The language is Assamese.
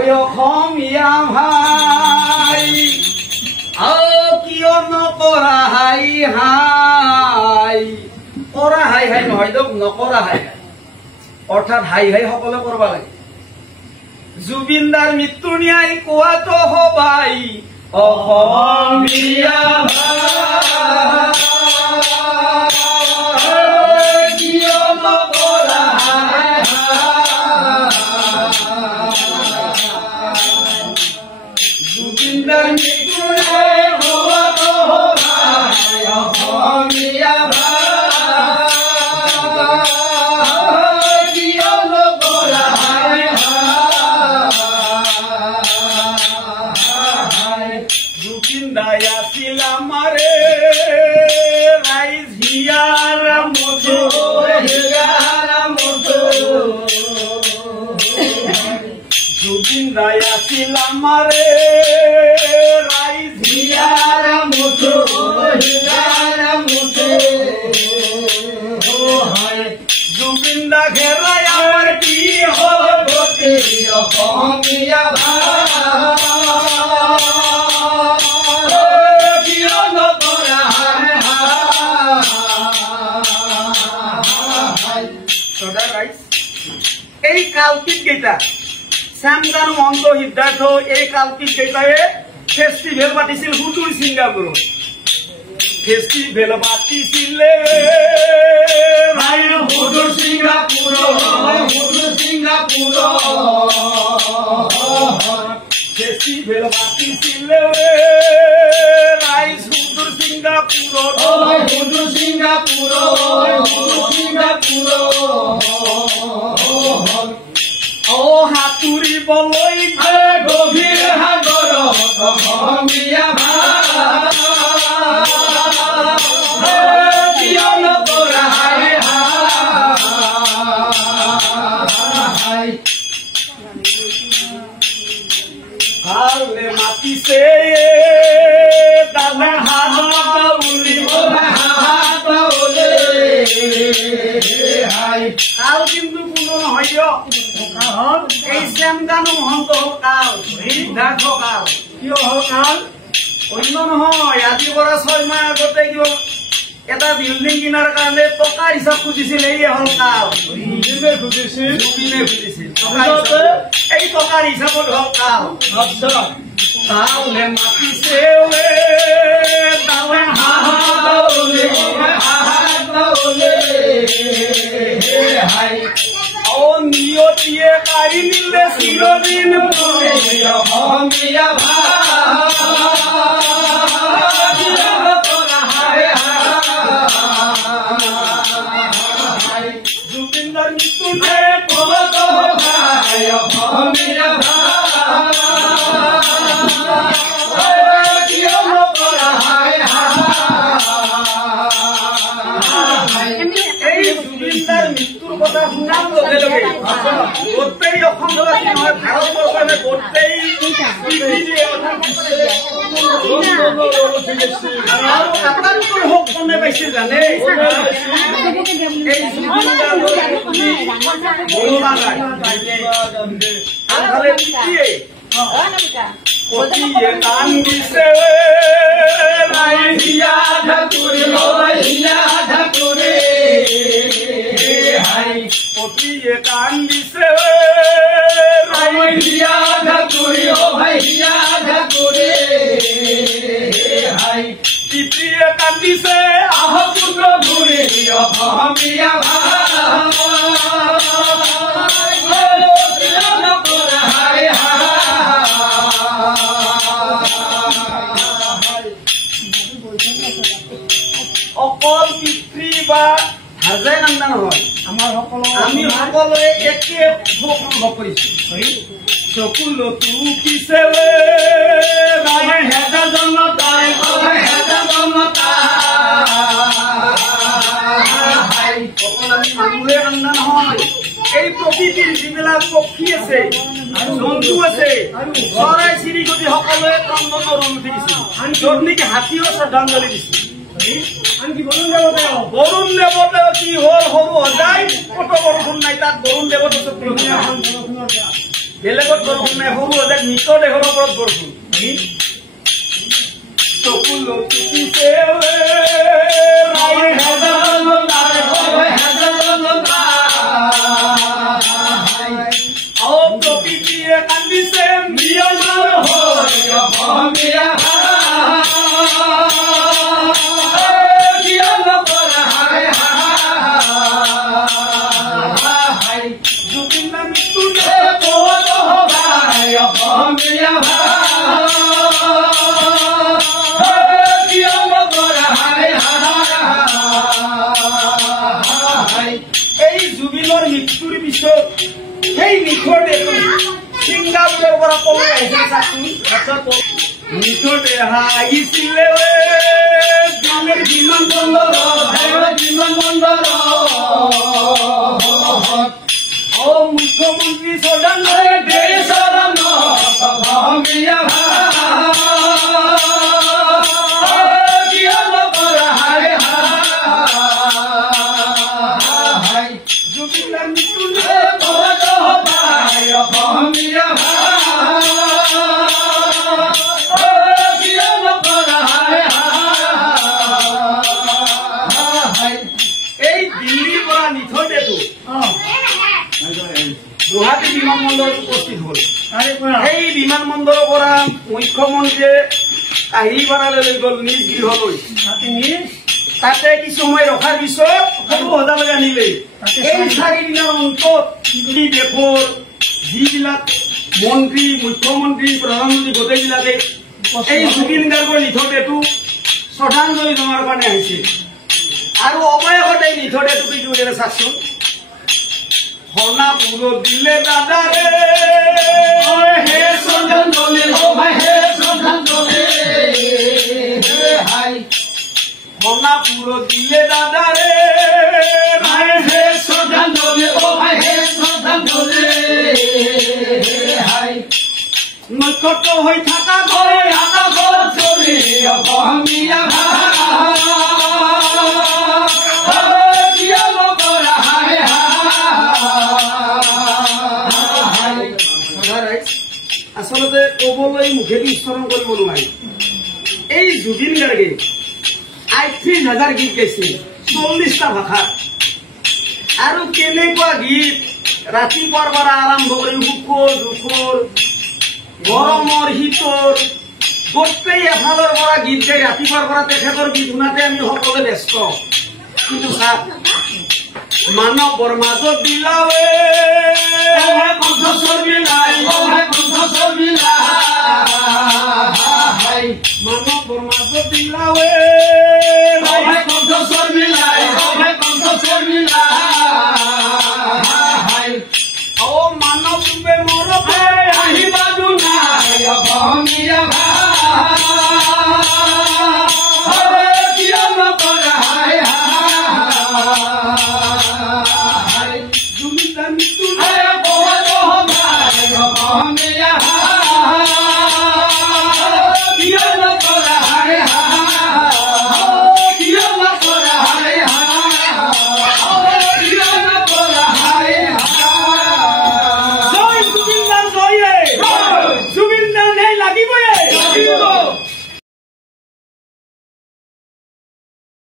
ঐ অসমীয়া ভাই কিয় নকৰা হাই হাই কৰা হাই হাই নহয় দিয়ক নকৰা হাই হাই অৰ্থাৎ হাই হাই সকলে কৰিব লাগে জুবিন দাৰ মৃত্যু ন্যায় কোৱাটো হবাই অসমীয়া কিয় নকৰা হাই জুবিন দাৰ মৃত্যু ন্যায় কোৱাটো হবাই অসমীয়া জুবিন দাই আছিল আমারে রাইজ হিয়ার মুঠো জুবিন দা ঘেরাই আমার কি হল গতি অসমীয়া এই কালপিত কেইটা শ্যামগান মহন্ত সিদ্ধাৰ্থ এই কালপিত কেইটাই ফেষ্টিভেল পাতিছিল হুদুৰ ছিংগাপুৰত ফেষ্টিভেল পাতিছিলে হুদুৰ ছিংগাপুৰ ফেষ্টিভেল পাতিছিলে ৰাইজ হুদুৰ ছিংগাপুৰ সাঁতুৰিবলৈ গভীৰ সাগৰ অসমীয়া কিয় নকৰা ভালে মাতিছে দাদা হাত কাল কিন্তু কোনো নহয় দিয়ক এই শ্যামগানু মহন্ত হল কাল সিদ্ধাৰ্থ কাল কিয় হল কাল অন্য নহয় আজিৰ পৰা 6 মাহ আগতে কিয় এটা বিল্ডিং কিনাৰ কাৰণে টকা হিচাপ খুজিছিল এই হল কাল খুজিছিল এই টকাৰ হিচাপত হল কাল তালে মাতিছে নিয়তিয়ে কাঢ়ি নিলে চিৰদিন অসমীয়া জুবিন দাৰ মৃত্যুতে অসমীয়া মৃত্যুৰ কথা শুনাৰ লগে লগে গোটেই অসমবাসী নহয় ভাৰতবৰ্ষে গোটেই আটাইতকৈ হওক কোনে পাইছে জানে এই পতিয়ে কান দিছে পতিয়ে কান দিছে পিতৃয়ে কান্দিছে আহ পুত্ৰ ঘূৰি অসমীয়া অকল পিতৃ বা হাজাই কান্দা নহয় আমি সকলোৱে একে সুখ অনুভৱ কৰিছো চকুলতো কিছে হেতা জনতাই অকল আমি মানুহে কান্দা নহয় এই প্ৰকৃতিৰ যিবিলাক পক্ষী আছে জন্তু আছে চৰাই চিৰিকটি সকলোৱে ক্ৰন্দনৰ ৰং উঠিছিল য'ত নেকি হাতীও শ্ৰদ্ধাঞ্জলি দিছিল বৰুণ দেৱতা কি হল সৰু সজাই কত বৰষুণ নাই তাত বৰুণ দেৱতা বেলেগত বৰষুণ নাই সৰু এজাক মৃত দেহৰ ওপৰত বৰষুণ চকুলো টুকিছে প্ৰকৃতিয়ে কান্দিছে এই জুবিনৰ মৃত্যুৰ পিছত সেই নিখৰ দেহটো ছিংগাপুৰৰ পৰা পলাই আহিছিল চাচোন নিখৰ দেহ আহিছিলে মুখ্যমন্ত্ৰী চৰণ এই দিল্লীৰ পৰা নিথৰ দেহটো গুৱাহাটী বিমানবন্দৰত উপস্থিত হল সেই বিমানবন্দৰৰ পৰা মুখ্যমন্ত্ৰীয়ে কাহিলীপাৰালৈ লৈ গল নিজ গৃহলৈ তাতে কিছু সময় ৰখাৰ পিছত সৰু সজালৈ আনিলে এই 4 দিনৰ অন্তত দেশৰ যিবিলাক মন্ত্ৰী মুখ্যমন্ত্ৰী প্ৰধানমন্ত্ৰী গোটেইবিলাকে এই জুবিন গাৰ্গৰ নিথৰ দেহটো শ্ৰদ্ধাঞ্জলি জনাৰ কাৰণে আহিছে আৰু অৱয়বত এই নিথৰ দেহটো কি কৰিলে চাচোন হৰ্ণাপুৰত দিলে দাদাৰে হে শ্ৰদ্ধাঞ্জলি হে শ্ৰদ্ধাঞ্জলি হৰ্ণাপুৰত দিলে দাদাৰে হে শ্ৰদ্ধাঞ্জলি হে শ্ৰদ্ধাঞ্জলি নক্ষত্ৰ হৈ থকা গৈ আকাশত চলি অসমীয়া আচলতে কবলৈ মুখেদি উচ্চাৰণ কৰিব নোৱাৰি এই জুবিন গাৰ্গে 38,000 গীত গাইছিল 40টা ভাষাত আৰু কেনেকুৱা গীত ৰাতিপুৱাৰ পৰা আৰম্ভ কৰি সুখৰ দুখৰ গৰমৰ শীতৰ গোটেই এফালৰ পৰা গীত গাই ৰাতিপুৱাৰ পৰা তেখেতৰ গীত শুনাতে আমি সকলোৱে ব্যস্ত কিন্তু মানৱৰ মাজত বিলাৱে কণ্ঠস্বৰ বিলাই মানৱৰ মাজত বিলাৱে কণ্ঠস্বৰ বিলাই অ মানৱ ৰূপে মৰপে আহিবা দুনাই অসমীয়া জুবিন